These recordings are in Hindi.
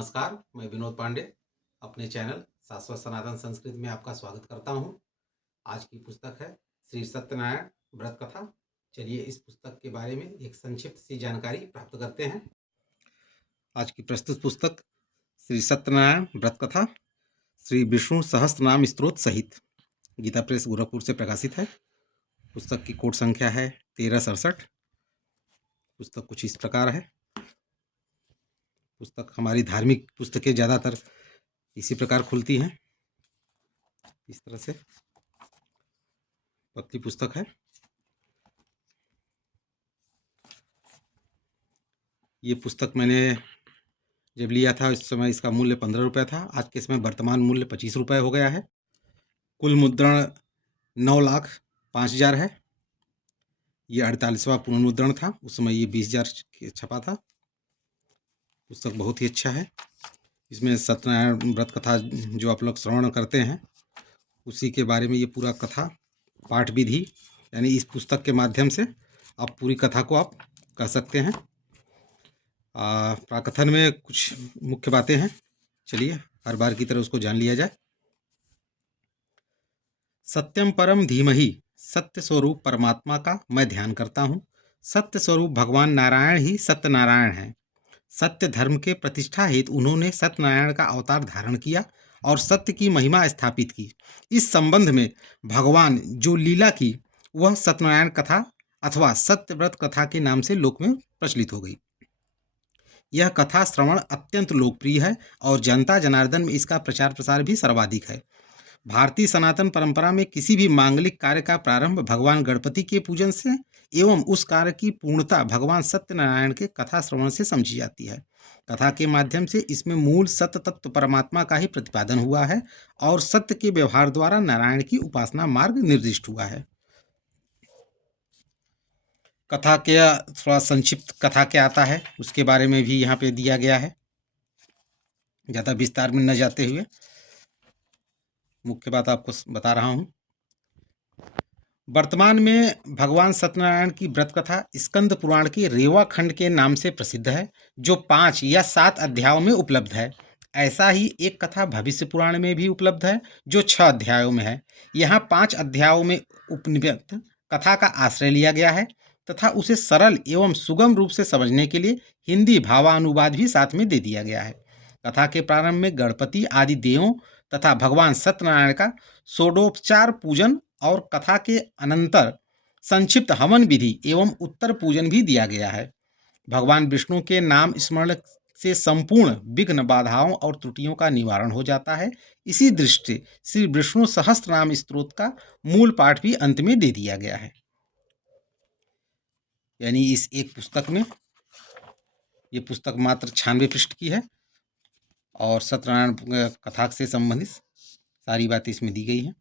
नमस्कार, मैं विनोद पांडे अपने चैनल शाश्वत सनातन संस्कृत में आपका स्वागत करता हूं। आज की पुस्तक है श्री सत्यनारायण व्रत कथा। चलिए इस पुस्तक के बारे में एक संक्षिप्त सी जानकारी प्राप्त करते हैं। आज की प्रस्तुत पुस्तक श्री सत्यनारायण व्रत कथा श्री विष्णु सहस्त्रनाम स्तोत्र सहित गीता प्रेस गोरखपुर से प्रकाशित है। पुस्तक की कोड संख्या है 1367। पुस्तक कुछ इस प्रकार है। पुस्तक हमारी धार्मिक पुस्तकें ज़्यादातर इसी प्रकार खुलती हैं। इस तरह से पतली पुस्तक है। ये पुस्तक मैंने जब लिया था उस समय इसका मूल्य 15 रुपये था। आज के समय वर्तमान मूल्य 25 रुपये हो गया है। कुल मुद्रण 9,05,000 है। ये 48वां पुनर्मुद्रण था। उस समय ये 20,000 छपा था। पुस्तक बहुत ही अच्छा है। इसमें सत्यनारायण व्रत कथा जो आप लोग श्रवण करते हैं उसी के बारे में ये पूरा कथा पाठ विधि, यानी इस पुस्तक के माध्यम से आप पूरी कथा को आप कह सकते हैं। प्राकथन में कुछ मुख्य बातें हैं। चलिए हर बार की तरह उसको जान लिया जाए। सत्यम परम धीमहि, सत्य स्वरूप परमात्मा का मैं ध्यान करता हूँ। सत्य स्वरूप भगवान नारायण ही सत्यनारायण हैं। सत्य धर्म के प्रतिष्ठा हेतु उन्होंने सत्यनारायण का अवतार धारण किया और सत्य की महिमा स्थापित की। इस संबंध में भगवान जो लीला की वह सत्यनारायण कथा अथवा सत्यव्रत कथा के नाम से लोक में प्रचलित हो गई। यह कथा श्रवण अत्यंत लोकप्रिय है और जनता जनार्दन में इसका प्रचार प्रसार भी सर्वाधिक है। भारतीय सनातन परंपरा में किसी भी मांगलिक कार्य का प्रारंभ भगवान गणपति के पूजन से एवं उस कार्य की पूर्णता भगवान सत्यनारायण के कथा श्रवण से समझी जाती है। कथा के माध्यम से इसमें मूल सत्य तत्व परमात्मा का ही प्रतिपादन हुआ है और सत्य के व्यवहार द्वारा नारायण की उपासना मार्ग निर्दिष्ट हुआ है। कथा के थोड़ा संक्षिप्त कथा क्या आता है उसके बारे में भी यहाँ पे दिया गया है। ज़्यादा विस्तार में न जाते हुए मुख्य बात आपको बता रहा हूँ। वर्तमान में भगवान सत्यनारायण की व्रत कथा स्कंद पुराण के रेवा खंड के नाम से प्रसिद्ध है, जो 5 या 7 अध्यायों में उपलब्ध है। ऐसा ही एक कथा भविष्य पुराण में भी उपलब्ध है जो 6 अध्यायों में है। यहाँ 5 अध्यायों में उपनिषद कथा का आश्रय लिया गया है तथा उसे सरल एवं सुगम रूप से समझने के लिए हिंदी भावानुवाद भी साथ में दे दिया गया है। कथा के प्रारंभ में गणपति आदि देवों तथा भगवान सत्यनारायण का षोडोपचार पूजन और कथा के अनंतर संक्षिप्त हवन विधि एवं उत्तर पूजन भी दिया गया है। भगवान विष्णु के नाम स्मरण से संपूर्ण विघ्न बाधाओं और त्रुटियों का निवारण हो जाता है। इसी दृष्टि से श्री विष्णु सहस्त्रनाम स्तोत्र का मूल पाठ भी अंत में दे दिया गया है। यानी इस एक पुस्तक में, ये पुस्तक मात्र 96 पृष्ठ की है और सत्यनारायण कथा से संबंधित सारी बातें इसमें दी गई हैं।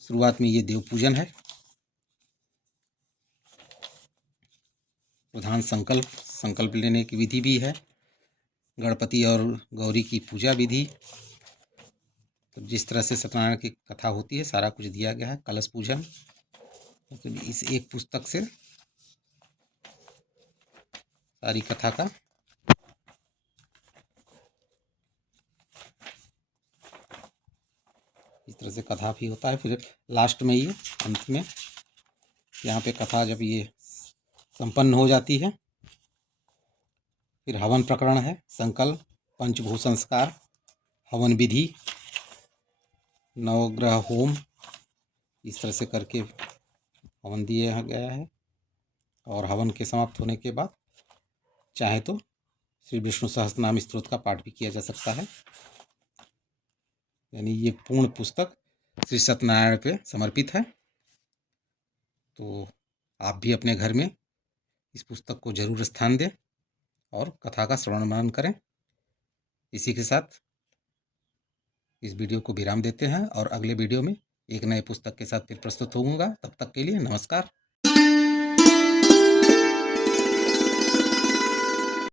शुरुआत में ये देव पूजन है। प्रधान संकल्प लेने की विधि भी है। गणपति और गौरी की पूजा विधि, तो जिस तरह से सत्यनारायण की कथा होती है सारा कुछ दिया गया है। कलश पूजन, तो इस एक पुस्तक से सारी कथा का इस तरह से कथा भी होता है। फिर लास्ट में ये अंत में यहाँ पे कथा जब ये संपन्न हो जाती है फिर हवन प्रकरण है। संकल्प, पंचभूत संस्कार, हवन विधि, नवग्रह होम, इस तरह से करके हवन दिया गया है। और हवन के समाप्त होने के बाद चाहे तो श्री विष्णु सहस्त्रनाम स्तोत्र का पाठ भी किया जा सकता है। यानी ये पूर्ण पुस्तक श्री सत्यनारायण पे समर्पित है। तो आप भी अपने घर में इस पुस्तक को जरूर स्थान दें और कथा का श्रवण मनन करें। इसी के साथ इस वीडियो को विराम देते हैं और अगले वीडियो में एक नए पुस्तक के साथ फिर प्रस्तुत होऊंगा। तब तक के लिए नमस्कार।